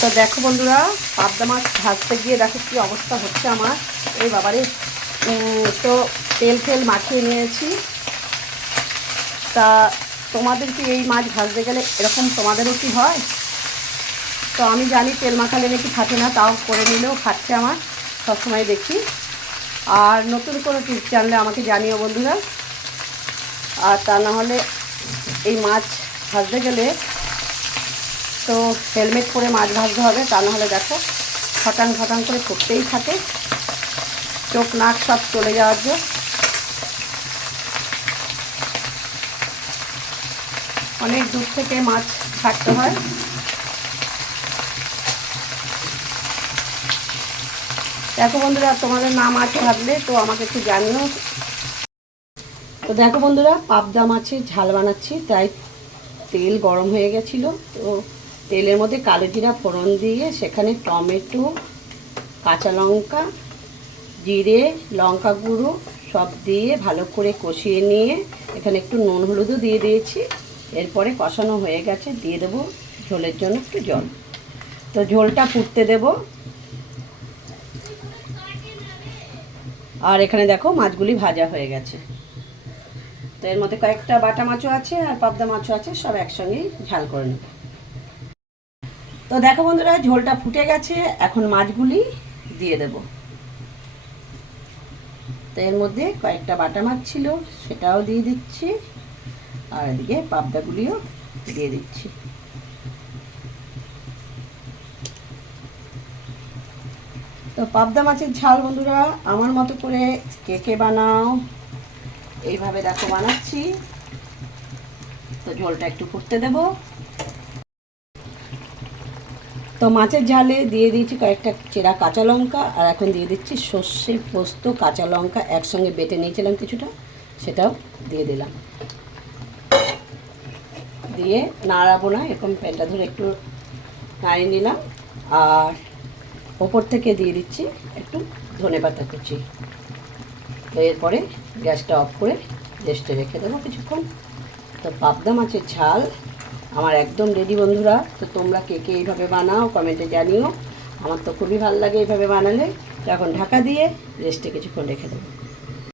তো দেখো বন্ধুরা, পাবদা মাছ ভাজতে গিয়ে দেখো কী অবস্থা হচ্ছে আমার। এই বাবারে তো তেল ফেল মাখিয়ে নিয়েছি। তা তোমাদের কি এই মাছ ভাজতে গেলে এরকম তোমাদেরও কি হয়? তো আমি জানি তেল মাখালে নাকি থাকে না, তাও করে নিলেও খাচ্ছে আমার, সবসময় দেখি। আর নতুন কোনো টিপস জানলে আমাকে জানিও বন্ধুরা। আর তা নাহলে এই মাছ ভাজতে গেলে তো হেলমেট পরে মাছ ভাজতে হবে, তা নাহলে দেখো ফটাং ফটাং করে করতেই থাকে। চোখ নাক সব চলে যাওয়ার জন্য। অনেক দূর থেকে মাছ ছাড়তে হয়। দেখো বন্ধুরা, তোমাদের নাম আছে ভাবলে তো আমাকে একটু জানিও। তো দেখো বন্ধুরা, পাবদা মাছের ঝাল বানাচ্ছি, তাই তেল গরম হয়ে গেছিল। তো তেলের মধ্যে কালো জিরা ফোড়ন দিয়ে সেখানে টমেটো, কাঁচা লঙ্কা, জিরে, লঙ্কা গুঁড়ো সব দিয়ে ভালো করে কষিয়ে নিয়ে এখানে একটু নুন হলুদও দিয়ে দিয়েছি। এরপরে কষানো হয়ে গেছে, দিয়ে দেবো ঝোলের জন্য একটু জল। তো ঝোলটা ফুটতে দেব। আর এখানে দেখো মাছগুলি ভাজা হয়ে গেছে। তো এর মধ্যে কয়েকটা বাটা মাছও আছে আর পাবদা মাছও আছে, সব একসঙ্গেই ঝাল করে নেব। তো দেখো বন্ধুরা, ঝোলটা ফুটে গেছে। এখন মাছগুলি দিয়ে দেব। তো এর মধ্যে কয়েকটা বাটা মাছ ছিল, সেটাও দিয়ে দিচ্ছি। আর এদিকে পাবদাগুলিও দিয়ে দিচ্ছি। তো পাবদা মাছের ঝাল বন্ধুরা, আমার মতো করে কে কে বানাও, এইভাবে দেখো বানাচ্ছি। তো ঝোলটা একটু ফুটতে দেব। তো মাছের ঝালে দিয়ে দিয়েছি কয়েকটা চেরা কাঁচা লঙ্কা, আর এখন দিয়ে দিচ্ছি সর্ষে পোস্ত, কাঁচা লঙ্কা একসঙ্গে বেটে নিয়েছিলাম কিছুটা, সেটাও দিয়ে দিলাম। দিয়ে নাড়াবো না, এরকম প্যানটা ধরে একটু নাড়িয়ে নিলাম, আর ওপর থেকে দিয়ে দিচ্ছি একটু ধনে পাতা কুচি। এরপরে গ্যাসটা অফ করে রেস্টে রেখে দেবো কিছুক্ষণ। তো পাবদা মাছের ঝাল আমার একদম রেডি বন্ধুরা, তো তোমরা কে কে এইভাবে বানাও কমেন্টে জানিও। আমার তো খুবই ভালো লাগে এইভাবে বানালে। এখন ঢাকা দিয়ে রেস্টে কিছুক্ষণ রেখে দেবো।